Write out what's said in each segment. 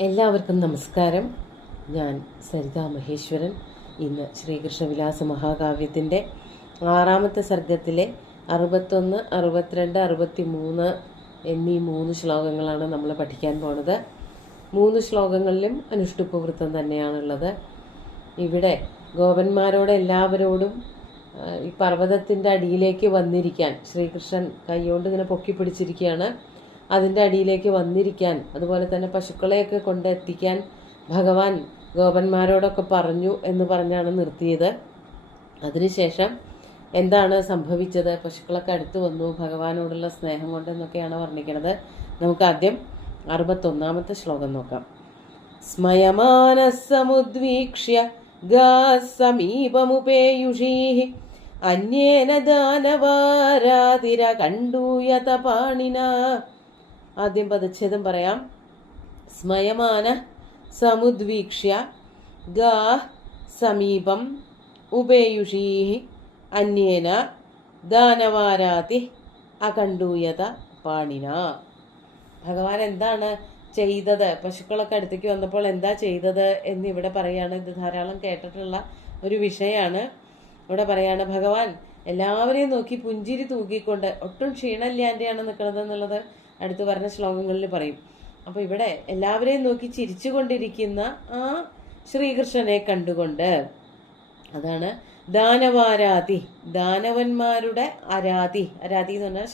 എല്ലാവർക്കും നമസ്കാരം. ഞാൻ സരിതാ മഹേശ്വരൻ. ഇന്ന് ശ്രീകൃഷ്ണവിലാസ മഹാകാവ്യത്തിൻ്റെ 6-ാമത്തെ സർഗത്തിലെ 61, 62, 63 എന്നീ 3 ശ്ലോകങ്ങളാണ് നമ്മൾ പഠിക്കാൻ പോണത്. 3 ശ്ലോകങ്ങളിലും അനുഷ്ടുപ്പ് വൃത്തം തന്നെയാണുള്ളത്. ഇവിടെ ഗോപന്മാരോട് എല്ലാവരോടും ഈ പർവ്വതത്തിൻ്റെ അടിയിലേക്ക് വന്നിരിക്കാൻ ശ്രീകൃഷ്ണൻ കൈകൊണ്ട് ഇങ്ങനെ പൊക്കി പിടിച്ചിരിക്കുകയാണ്. അതിൻ്റെ അടിയിലേക്ക് വന്നിരിക്കാൻ, അതുപോലെ തന്നെ പശുക്കളെയൊക്കെ കൊണ്ടെത്തിക്കാൻ ഭഗവാൻ ഗോപന്മാരോടൊക്കെ പറഞ്ഞു എന്ന് പറഞ്ഞാണ് നിർത്തിയത്. അതിനുശേഷം എന്താണ് സംഭവിച്ചത്? പശുക്കളൊക്കെ അടുത്ത് വന്നു ഭഗവാനോടുള്ള സ്നേഹം കൊണ്ടെന്നൊക്കെയാണ് വർണ്ണിക്കുന്നത്. നമുക്ക് ആദ്യം 61-ാമത്തെ ശ്ലോകം നോക്കാം. സ്മയമാനസമുദ്വീക്ഷ്യ സമീപമുപേയുഷീഃ അന്യേന ദാനവാരാതിര കണ്ടൂയത പാണിന. ആദ്യം പദച്ഛേദം പറയാം. സ്മയമാന സമുദ്വീക്ഷ്യ ഗാ സമീപം ഉപേയുഷീഃ അന്യേന ദാനവാരാതി അകണ്ടൂയത പാണിന. ഭഗവാൻ എന്താണ് ചെയ്തത്? പശുക്കളൊക്കെ അടുത്തേക്ക് വന്നപ്പോൾ എന്താ ചെയ്തത് എന്നിവിടെ പറയാണ്. ഇത് ധാരാളം കേട്ടിട്ടുള്ള ഒരു വിഷയമാണ്. ഇവിടെ പറയാണ് ഭഗവാൻ എല്ലാവരെയും നോക്കി പുഞ്ചിരി തൂക്കിക്കൊണ്ട് ഒട്ടും ക്ഷീണമില്ലാതെയാണ് നിൽക്കുന്നത് എന്നുള്ളത് അടുത്ത് പറഞ്ഞ ശ്ലോകങ്ങളിൽ പറയും. അപ്പോൾ ഇവിടെ എല്ലാവരെയും നോക്കി ചിരിച്ചു കൊണ്ടിരിക്കുന്ന ആ ശ്രീകൃഷ്ണനെ കണ്ടുകൊണ്ട്, അതാണ് ദാനവാരാതി, ദാനവന്മാരുടെ അരാതി എന്ന് പറഞ്ഞാൽ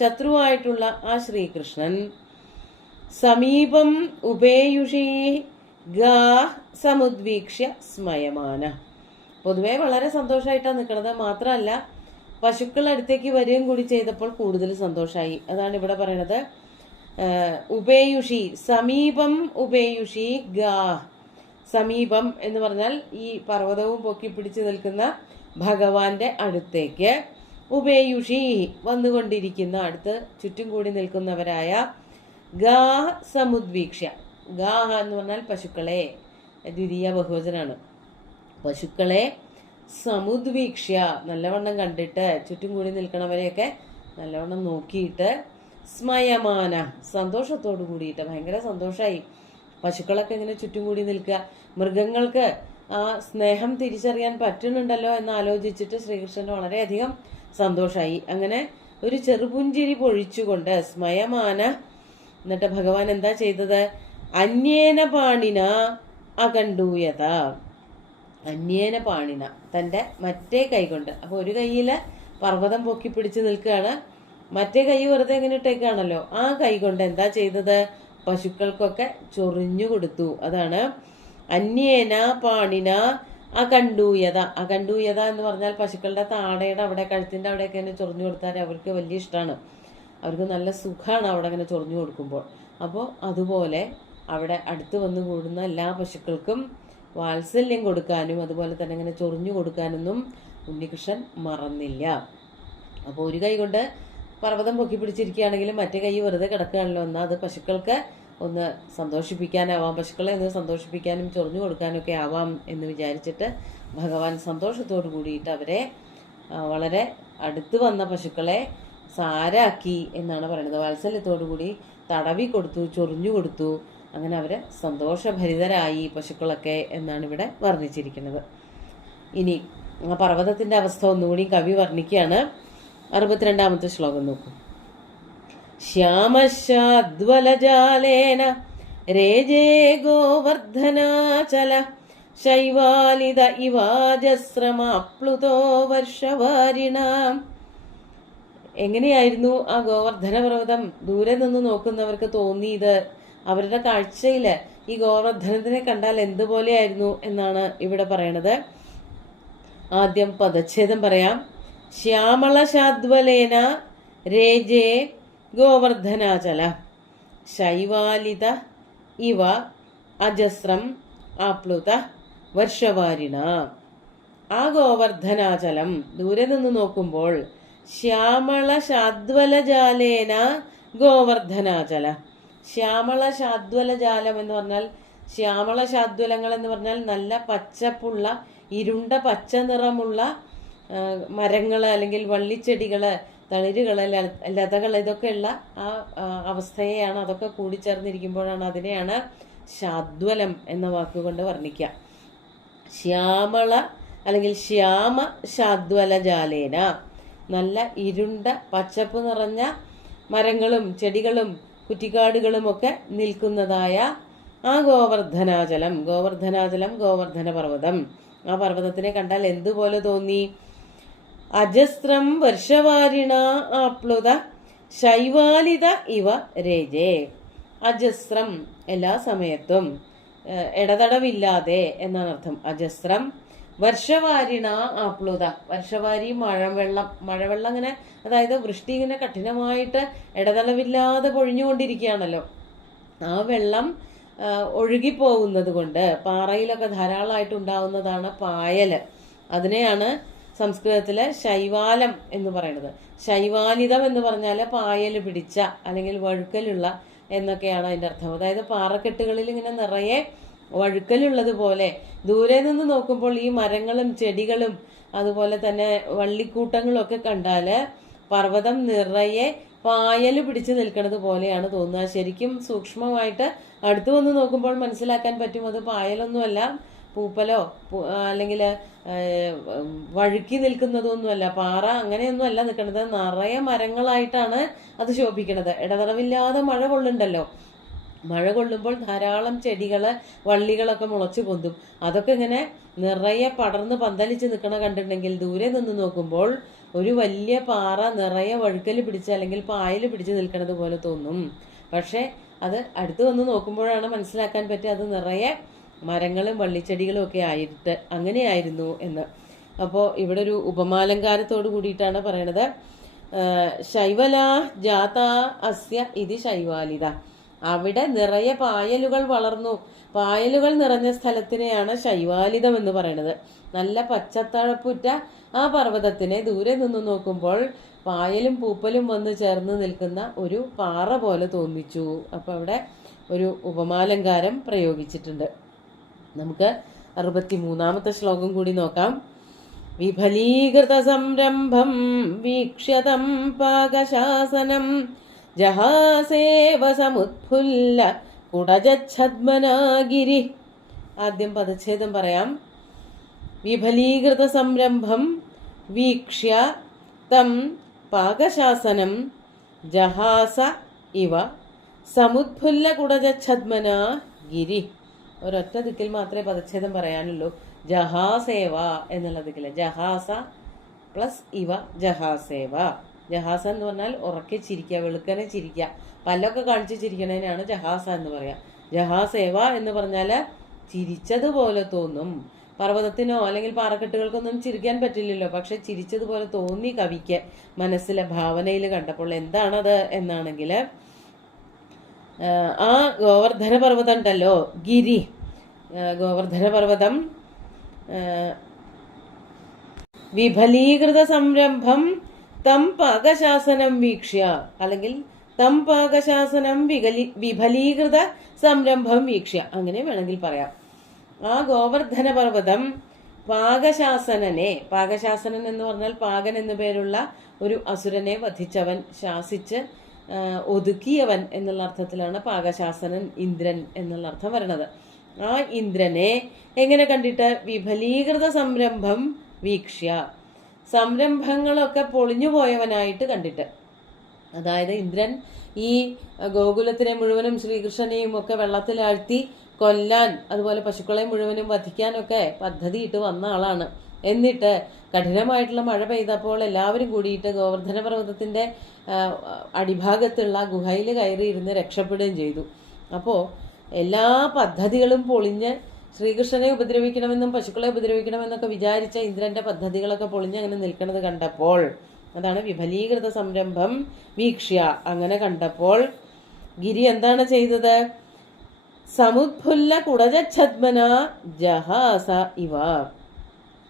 ശത്രുവായിട്ടുള്ള ആ ശ്രീകൃഷ്ണൻ സമീപം ഉപേയുഷീ ഗാ സമുദ്വീക്ഷ്യ സ്മയമാന. പൊതുവെ വളരെ സന്തോഷമായിട്ടാണ് നിൽക്കുന്നത്. മാത്രമല്ല പശുക്കൾ അടുത്തേക്ക് വരികയും കൂടി ചെയ്തപ്പോൾ കൂടുതൽ സന്തോഷമായി. അതാണ് ഇവിടെ പറയണത്. ഉപേയുഷി, സമീപം ഉപേയുഷി ഗാ. സമീപം എന്ന് പറഞ്ഞാൽ ഈ പർവ്വതവും പൊക്കി പിടിച്ചു നിൽക്കുന്ന ഭഗവാന്റെ അടുത്തേക്ക്, ഉപേയുഷി വന്നുകൊണ്ടിരിക്കുന്ന, അടുത്ത് ചുറ്റും കൂടി നിൽക്കുന്നവരായ ഗാ സമുദ്വീക്ഷ്യ. ഗാ എന്ന് പറഞ്ഞാൽ പശുക്കളെ, ദ്വിതീയ ബഹുവചനാണ്. പശുക്കളെ സമുദ്വീക്ഷ്യ നല്ലവണ്ണം കണ്ടിട്ട്, ചുറ്റും കൂടി നിൽക്കണവരെയൊക്കെ നല്ലവണ്ണം നോക്കിയിട്ട്, സ്മയമാന സന്തോഷത്തോടു കൂടിയിട്ട്, ഭയങ്കര സന്തോഷമായി. പശുക്കളൊക്കെ ഇങ്ങനെ ചുറ്റും കൂടി നിൽക്കുക, മൃഗങ്ങൾക്ക് ആ സ്നേഹം തിരിച്ചറിയാൻ പറ്റുന്നുണ്ടല്ലോ എന്ന് ആലോചിച്ചിട്ട് ശ്രീകൃഷ്ണന് വളരെയധികം സന്തോഷമായി. അങ്ങനെ ഒരു ചെറുപുഞ്ചിരി പൊഴിച്ചുകൊണ്ട് സ്മയമാന. എന്നിട്ട് ഭഗവാൻ എന്താ ചെയ്തത്? അന്യേന പാണിന അകണ്ടൂയത. അന്യേന പാണിന, തൻ്റെ മറ്റേ കൈ കൊണ്ട്. അപ്പോൾ ഒരു കൈയിൽ പർവ്വതം പൊക്കി പിടിച്ച് നിൽക്കുകയാണ്, മറ്റേ കൈ വെറുതെ ഇങ്ങനെ ഇട്ടേക്കാണല്ലോ. ആ കൈ കൊണ്ട് എന്താ ചെയ്തത്? പശുക്കൾക്കൊക്കെ ചൊറിഞ്ഞു കൊടുത്തു. അതാണ് അന്യേന പാണിന അകണ്ടൂയത. അകണ്ടൂയത എന്ന് പറഞ്ഞാൽ പശുക്കളുടെ താടയുടെ അവിടെ, കഴുത്തിൻ്റെ അവിടെയൊക്കെ ഇങ്ങനെ ചൊറിഞ്ഞു കൊടുത്താൽ അവർക്ക് വലിയ ഇഷ്ടമാണ്. അവർക്ക് നല്ല സുഖമാണ് അവിടെ അങ്ങനെ ചൊറിഞ്ഞു കൊടുക്കുമ്പോൾ. അപ്പോൾ അതുപോലെ അവിടെ അടുത്ത് വന്നു കൂടുന്ന എല്ലാ പശുക്കൾക്കും വാത്സല്യം കൊടുക്കാനും അതുപോലെ തന്നെ ഇങ്ങനെ ചൊറിഞ്ഞു കൊടുക്കാനൊന്നും ഉണ്ണികൃഷ്ണൻ മറന്നില്ല. അപ്പോൾ ഒരു കൈ കൊണ്ട് പർവ്വതം പൊക്കി പിടിച്ചിരിക്കുകയാണെങ്കിലും മറ്റേ കൈ വെറുതെ കിടക്കുകയാണല്ലോ. എന്നാൽ അത് പശുക്കൾക്ക് ഒന്ന് സന്തോഷിപ്പിക്കാനാവാം, പശുക്കളെ ഒന്ന് സന്തോഷിപ്പിക്കാനും ചൊറിഞ്ഞു കൊടുക്കാനൊക്കെ ആവാം എന്ന് വിചാരിച്ചിട്ട് ഭഗവാൻ സന്തോഷത്തോടു കൂടിയിട്ട് അവരെ, വളരെ അടുത്ത് വന്ന പശുക്കളെ സാരാക്കി എന്നാണ് പറയുന്നത്. വാത്സല്യത്തോടു കൂടി തടവി കൊടുത്തു, ചൊറിഞ്ഞു കൊടുത്തു. അങ്ങനെ അവർ സന്തോഷഭരിതരായി പശുക്കളൊക്കെ എന്നാണ് ഇവിടെ വർണ്ണിച്ചിരിക്കുന്നത്. ഇനി ആ പർവ്വതത്തിൻ്റെ അവസ്ഥ ഒന്നുകൂടി കവി വർണ്ണിക്കുകയാണ്. 62-ാമത്തെ ശ്ലോകം നോക്കൂ. ശ്യാമശാദ്വലജാലേന രേജേ ഗോവർദ്ധനാചല ശൈവാലിത ഇവാജസ്രമാപ്ലുതോ വർഷവാരിണ. എങ്ങനെയായിരുന്നു ആ ഗോവർദ്ധന പർവ്വതം? ദൂരെ നിന്ന് നോക്കുന്നവർക്ക് തോന്നിയത്, അവരുടെ കാഴ്ചയിൽ ഈ ഗോവർദ്ധനത്തിനെ കണ്ടാൽ എന്തുപോലെയായിരുന്നു എന്നാണ് ഇവിടെ പറയണത്. ആദ്യം പദച്ഛേദം പറയാം. ശ്യാമളശാദ്വലേന രേജേ ഗോവർദ്ധനാചല ശൈവാലിത ഇവ അജസ്രം ആപ്ലുത വർഷവാരിണ. ആ ഗോവർദ്ധനാചലം ദൂരെ നിന്ന് നോക്കുമ്പോൾ ശ്യാമളശാദ്വലജാലേന ഗോവർദ്ധനാചല. ശ്യാമളശാദ്വലജാലം എന്ന് പറഞ്ഞാൽ, ശ്യാമളശാദ്വലങ്ങൾ എന്ന് പറഞ്ഞാൽ നല്ല പച്ചപ്പുള്ള, ഇരുണ്ട പച്ച നിറമുള്ള മരങ്ങൾ അല്ലെങ്കിൽ വള്ളിച്ചെടികൾ, തളിരുകൾ, ലതകൾ, ഇതൊക്കെയുള്ള ആ അവസ്ഥയെയാണ്, അതൊക്കെ കൂടിച്ചേർന്നിരിക്കുമ്പോഴാണ്, അതിനെയാണ് ശാദ്വലം എന്ന വാക്കുകൊണ്ട് വർണ്ണിക്കാം. ശ്യാമള അല്ലെങ്കിൽ ശ്യാമ ശാദ്വല ജാലേന, നല്ല ഇരുണ്ട പച്ചപ്പ് നിറഞ്ഞ മരങ്ങളും ചെടികളും കുറ്റിക്കാടുകളും ഒക്കെ നിൽക്കുന്നതായ ആ ഗോവർദ്ധനാചലം, ഗോവർദ്ധന പർവ്വതം, ആ പർവ്വതത്തിനെ കണ്ടാൽ എന്തുപോലെ തോന്നി? അജസ്രം വർഷവാരിണ ആപ്ലുത ശൈവാലിത ഇവ രേജേ. അജസ്രം എല്ലാ സമയത്തും, ഇടതടവില്ലാതെ എന്നാണ് അർത്ഥം. അജസ്രം വർഷവാരിണ ആപ്ലുത, വർഷവാരി മഴവെള്ളം ഇങ്ങനെ, അതായത് വൃഷ്ടി ഇങ്ങനെ കഠിനമായിട്ട് ഇടതടവില്ലാതെ പൊഴിഞ്ഞുകൊണ്ടിരിക്കുകയാണല്ലോ. ആ വെള്ളം ഒഴുകിപ്പോകുന്നത് കൊണ്ട് പാറയിലൊക്കെ ധാരാളമായിട്ട് ഉണ്ടാവുന്നതാണ് പായല്. അതിനെയാണ് സംസ്കൃതത്തിലെ ശൈവാലം എന്ന് പറയുന്നത്. ശൈവാലിതം എന്ന് പറഞ്ഞാൽ പായൽ പിടിച്ച അല്ലെങ്കിൽ വഴുക്കലുള്ള എന്നൊക്കെയാണ് അതിൻ്റെ അർത്ഥം. അതായത് പാറക്കെട്ടുകളിൽ ഇങ്ങനെ നിറയെ വഴുക്കലുള്ളത് പോലെ ദൂരെ നിന്ന് നോക്കുമ്പോൾ ഈ മരങ്ങളും ചെടികളും അതുപോലെ തന്നെ വള്ളിക്കൂട്ടങ്ങളും ഒക്കെ കണ്ടാൽ പർവ്വതം നിറയെ പായൽ പിടിച്ചു നിൽക്കുന്നത് പോലെയാണ് തോന്നുക. ശരിക്കും സൂക്ഷ്മമായിട്ട് അടുത്ത് വന്ന് നോക്കുമ്പോൾ മനസ്സിലാക്കാൻ പറ്റും അത് പായലൊന്നുമല്ല, പൂപ്പലോ അല്ലെങ്കിൽ വഴുക്കി നിൽക്കുന്നതൊന്നുമല്ല, പാറ അങ്ങനെയൊന്നുമല്ല നിൽക്കുന്നത്. നിറയെ മരങ്ങളായിട്ടാണ് അത് ശോഭിക്കുന്നത്. ഇടതടവില്ലാതെ മഴ കൊള്ളുണ്ടല്ലോ. മഴ കൊള്ളുമ്പോൾ ധാരാളം ചെടികള് വള്ളികളൊക്കെ മുളച്ചു പൊന്തും. അതൊക്കെ ഇങ്ങനെ നിറയെ പടർന്ന് പന്തലിച്ച് നിൽക്കണ കണ്ടിട്ടുണ്ടെങ്കിൽ ദൂരെ നിന്ന് നോക്കുമ്പോൾ ഒരു വലിയ പാറ നിറയെ വഴുക്കൽ പിടിച്ച് അല്ലെങ്കിൽ പായൽ പിടിച്ച് നിൽക്കുന്നത് പോലെ തോന്നും. പക്ഷെ അത് അടുത്ത് വന്ന് നോക്കുമ്പോഴാണ് മനസ്സിലാക്കാൻ പറ്റുക അത് നിറയെ മരങ്ങളും വള്ളിച്ചെടികളും ഒക്കെ ആയിട്ട് അങ്ങനെയായിരുന്നു എന്ന്. അപ്പോൾ ഇവിടെ ഒരു ഉപമാലങ്കാരത്തോട് കൂടിയിട്ടാണ് പറയണത്. ശൈവല ജാത അസ്യ ഇത് ശൈവാലിത, അവിടെ നിറയെ പായലുകൾ വളർന്നു. പായലുകൾ നിറഞ്ഞ സ്ഥലത്തിനെയാണ് ശൈവാലിതം എന്ന് പറയുന്നത്. നല്ല പച്ചത്തഴപ്പുറ്റ ആ പർവ്വതത്തിനെ ദൂരെ നിന്ന് നോക്കുമ്പോൾ പായലും പൂപ്പലും വന്ന് ചേർന്ന് നിൽക്കുന്ന ഒരു പാറ പോലെ തോന്നിച്ചു. അപ്പൊ അവിടെ ഒരു ഉപമാലങ്കാരം പ്രയോഗിച്ചിട്ടുണ്ട്. നമുക്ക് 63-ാമത്തെ ശ്ലോകം കൂടി നോക്കാം. വിഫലീകൃത സംരംഭം വീക്ഷ്യതം പാകശാസനം ജഹാസേവ സമുത്ഫുല്ല കുടജച്ഛദ്മനാഗിരി. ആദ്യം പദച്ഛേദം പറയാം. വിഫലീകൃത സംരംഭം വീക്ഷ്യ തം പാകശാസനം ജഹാസ ഇവ സമുത്ഫുല്ല കുടജച്ഛദ്മന ഗിരി. ഒരൊറ്റ ദിക്കിൽ മാത്രമേ പദച്ഛേദം പറയാനുള്ളൂ. ജഹാസേവ എന്നുള്ള ദിക്കില് ജഹാസ പ്ലസ് ഇവ ജഹാസേവ. ജഹാസ എന്ന് പറഞ്ഞാൽ ഉറക്കെ ചിരിക്കുക, വെളുക്കനെ ചിരിക്കുക, പല്ലൊക്കെ കാണിച്ച് ചിരിക്കണേനാണ് ജഹാസ എന്ന് പറയാ. ജഹാസേവ എന്ന് പറഞ്ഞാൽ ചിരിച്ചതുപോലെ തോന്നും. പർവ്വതത്തിനോ അല്ലെങ്കിൽ പാറക്കെട്ടുകൾക്കൊന്നും ചിരിക്കാൻ പറ്റില്ലല്ലോ, പക്ഷെ ചിരിച്ചതുപോലെ തോന്നി കവിക്ക് മനസ്സിലെ ഭാവനയിൽ കണ്ടപ്പോൾ. എന്താണത് എന്നാണെങ്കിൽ ആ ഗോവർദ്ധന പർവ്വതം ഉണ്ടല്ലോ, ഗിരി, ഗോവർദ്ധന പർവ്വതം വിഫലീകൃത സംരംഭം തം പാകശാസനം വീക്ഷ്യ, അല്ലെങ്കിൽ തം പാകശാസനം വിഫലീകൃത സംരംഭം വീക്ഷ്യ, അങ്ങനെ വേണമെങ്കിൽ പറയാം. ആ ഗോവർദ്ധന പർവ്വതം പാകശാസനനെ, പാകശാസനൻ എന്ന് പറഞ്ഞാൽ പാകൻ എന്നു പേരുള്ള ഒരു അസുരനെ വധിച്ചവൻ, ശാസിച്ച് ഒതുക്കിയവൻ എന്നുള്ള അർത്ഥത്തിലാണ് പാകശാസനൻ, ഇന്ദ്രൻ എന്നുള്ള അർത്ഥം വരുന്നത്. ആ ഇന്ദ്രനെ എങ്ങനെ കണ്ടിട്ട്? വിഫലീകൃത സംരംഭം വീക്ഷ്യ, സംരംഭങ്ങളൊക്കെ പൊളിഞ്ഞു പോയവനായിട്ട് കണ്ടിട്ട്. അതായത് ഇന്ദ്രൻ ഈ ഗോകുലത്തിനെ മുഴുവനും ശ്രീകൃഷ്ണനെയും ഒക്കെ വെള്ളത്തിലാഴ്ത്തി കൊല്ലാൻ, അതുപോലെ പശുക്കളെ മുഴുവനും വധിക്കാനൊക്കെ പദ്ധതിയിട്ട് വന്ന ആളാണ്. എന്നിട്ട് കഠിനമായിട്ടുള്ള മഴ പെയ്തപ്പോൾ എല്ലാവരും കൂടിയിട്ട് ഗോവർദ്ധന പർവ്വതത്തിന്റെ അടിഭാഗത്തുള്ള ഗുഹയിൽ കയറി ഇരുന്ന് രക്ഷപ്പെടുകയും ചെയ്തു. അപ്പോൾ എല്ലാ പദ്ധതികളും പൊളിഞ്ഞ് ശ്രീകൃഷ്ണനെ ഉപദ്രവിക്കണമെന്നും പശുക്കളെ ഉപദ്രവിക്കണമെന്നൊക്കെ വിചാരിച്ച ഇന്ദ്രന്റെ പദ്ധതികളൊക്കെ പൊളിഞ്ഞ് അങ്ങനെ നിൽക്കുന്നത് കണ്ടപ്പോൾ, അതാണ് വിഫലീകൃത സംരംഭം വീക്ഷ്യ, അങ്ങനെ കണ്ടപ്പോൾ ഗിരി എന്താണ് ചെയ്തത്? സമുത്ഫുല്ല കുടജച്ഛദ്മന ജഹാസ ഇവ,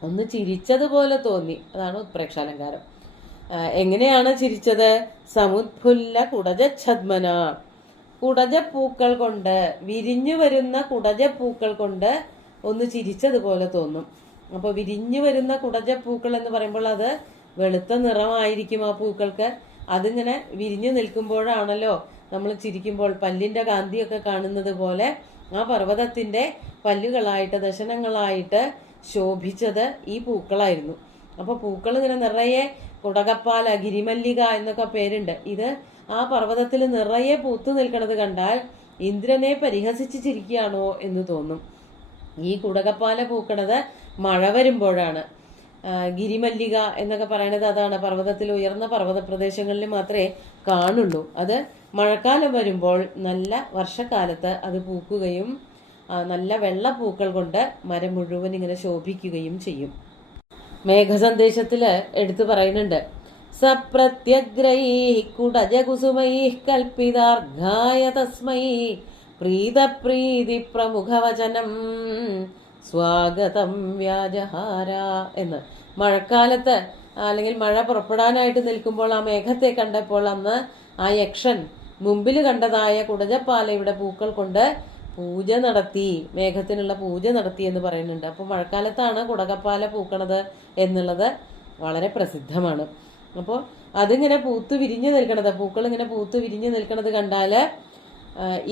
ഒന്ന് ചിരിച്ചതുപോലെ തോന്നി. അതാണ് ഉത്പ്രേക്ഷാലങ്കാരം. എങ്ങനെയാണ് ചിരിച്ചത്? സമുത്ഫുല്ല കുടജച്ഛദ്മന, കുടജപ്പൂക്കൾ കൊണ്ട്, വിരിഞ്ഞു വരുന്ന കുടജപ്പൂക്കൾ കൊണ്ട് ഒന്ന് ചിരിച്ചതുപോലെ തോന്നും. അപ്പോൾ വിരിഞ്ഞു വരുന്ന കുടജപ്പൂക്കൾ എന്ന് പറയുമ്പോൾ അത് വെളുത്ത നിറമായിരിക്കും ആ പൂക്കൾക്ക്. അതിങ്ങനെ വിരിഞ്ഞു നിൽക്കുമ്പോഴാണല്ലോ നമ്മൾ ചിരിക്കുമ്പോൾ പല്ലിന്റെ കാന്തിയൊക്കെ കാണുന്നത് പോലെ ആ പർവ്വതത്തിന്റെ പല്ലുകളായിട്ട് ദശനങ്ങളായിട്ട് ശോഭിച്ചത് ഈ പൂക്കളായിരുന്നു. അപ്പൊ പൂക്കൾ ഇങ്ങനെ നിറയെ കുടകപ്പാല, ഗിരിമല്ലിക എന്നൊക്കെ പേരുണ്ട്. ഇത് ആ പർവ്വതത്തിൽ നിറയെ പൂത്തു നിൽക്കുന്നത് കണ്ടാൽ ഇന്ദ്രനെ പരിഹസിച്ച് ചിരിക്കുകയാണോ എന്ന് തോന്നും. ഈ കുടകപ്പാല പൂക്കണത് മഴ വരുമ്പോഴാണ്. ഗിരിമല്ലിക എന്നൊക്കെ പറയണത് അതാണ്. പർവ്വതത്തിൽ ഉയർന്ന പർവ്വത പ്രദേശങ്ങളിൽ മാത്രമേ കാണുള്ളൂ. അത് മഴക്കാലം വരുമ്പോൾ നല്ല വർഷക്കാലത്ത് അത് പൂക്കുകയും നല്ല വെള്ളപ്പൂക്കൾ കൊണ്ട് മരം മുഴുവൻ ഇങ്ങനെ ശോഭിക്കുകയും ചെയ്യും. മേഘസന്ദേശത്തില് എടുത്തു പറയുന്നുണ്ട്, സപ്രത്യഗ്രൈ കുടജകുസുമൈ കൽപ്പിതാർഘായ തസ്മൈ പ്രീതപ്രീതി പ്രമുഖവചനം സ്വാഗതം വ്യാജഹാര എന്ന്. മഴക്കാലത്ത് അല്ലെങ്കിൽ മഴ പുറപ്പെടാനായിട്ട് നിൽക്കുമ്പോൾ ആ മേഘത്തെ കണ്ടപ്പോൾ അന്ന് ആ യക്ഷൻ മുമ്പിൽ കണ്ടതായ കുടജപ്പാലയുടെ പൂക്കൾ കൊണ്ട് പൂജ നടത്തി, മേഘത്തിനുള്ള പൂജ നടത്തി എന്ന് പറയുന്നുണ്ട്. അപ്പോൾ മഴക്കാലത്താണ് കുടകപ്പാല പൂക്കണത് എന്നുള്ളത് വളരെ പ്രസിദ്ധമാണ്. അപ്പോൾ അതിങ്ങനെ പൂത്തു വിരിഞ്ഞു നിൽക്കണത്, പൂക്കൾ ഇങ്ങനെ പൂത്തു വിരിഞ്ഞു നിൽക്കണത് കണ്ടാല്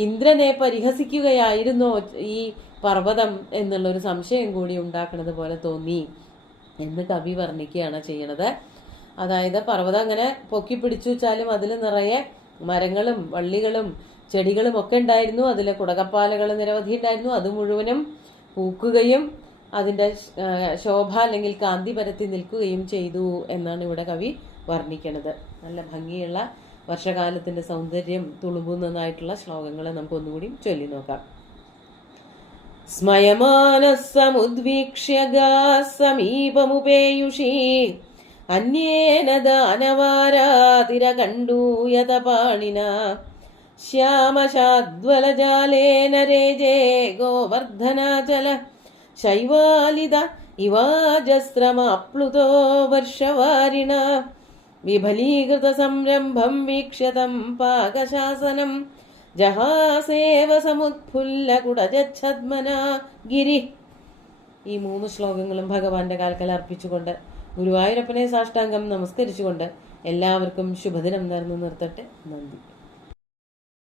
ഇന്ദ്രനെ പരിഹസിക്കുകയായിരുന്നോ ഈ പർവ്വതം എന്നുള്ളൊരു സംശയം കൂടി ഉണ്ടാക്കുന്നത് പോലെ തോന്നി എന്ന് കവി വർണ്ണിക്കുകയാണ് ചെയ്യണത്. അതായത് പർവ്വതം അങ്ങനെ പൊക്കി പിടിച്ചു വെച്ചാലും അതിൽ നിറയെ മരങ്ങളും വള്ളികളും ചെടികളും ഒക്കെ ഉണ്ടായിരുന്നു. അതിൽ കുടകപ്പാലകൾ നിരവധി ഉണ്ടായിരുന്നു. അത് മുഴുവനും പൂക്കുകയും അതിൻ്റെ ശോഭ അല്ലെങ്കിൽ കാന്തി പരത്തി നിൽക്കുകയും ചെയ്തു എന്നാണ് ഇവിടെ കവി വർണ്ണിക്കണത്. നല്ല ഭംഗിയുള്ള വർഷകാലത്തിന്റെ സൗന്ദര്യം തുളുമ്പുന്നതായിട്ടുള്ള ശ്ലോകങ്ങളെ നമുക്ക് ഒന്നുകൂടി ചൊല്ലി നോക്കാം. സ്മയമാനസമുദ്വീക്ഷ്യ സമീപമുപേയുഷി അന്യേന ദാനവാരാതിരകണ്ഡൂയതപാണിന ശ്യാമശാദ്വലജാലേന രേജേ ഗോവർദ്ധനാചല ശൈവാലിത ഇവാജസ്രമാപ്ലുതോ വർഷവാരിണ വിഫലീകൃത സംരംഭം വീക്ഷ്യതം പാകശാസനം ജഹാസേവ സമുത്ഫുല്ല കുടജച്ഛദ്മന ഗിരി. ഈ 3 ശ്ലോകങ്ങളും ഭഗവാന്റെ കാൽക്കൽ അർപ്പിച്ചുകൊണ്ട് ഗുരുവായൂരപ്പനെ സാഷ്ടാംഗം നമസ്കരിച്ചുകൊണ്ട് എല്ലാവർക്കും ശുഭദിനം നേർന്നു നിർത്തട്ടെ. നന്ദി.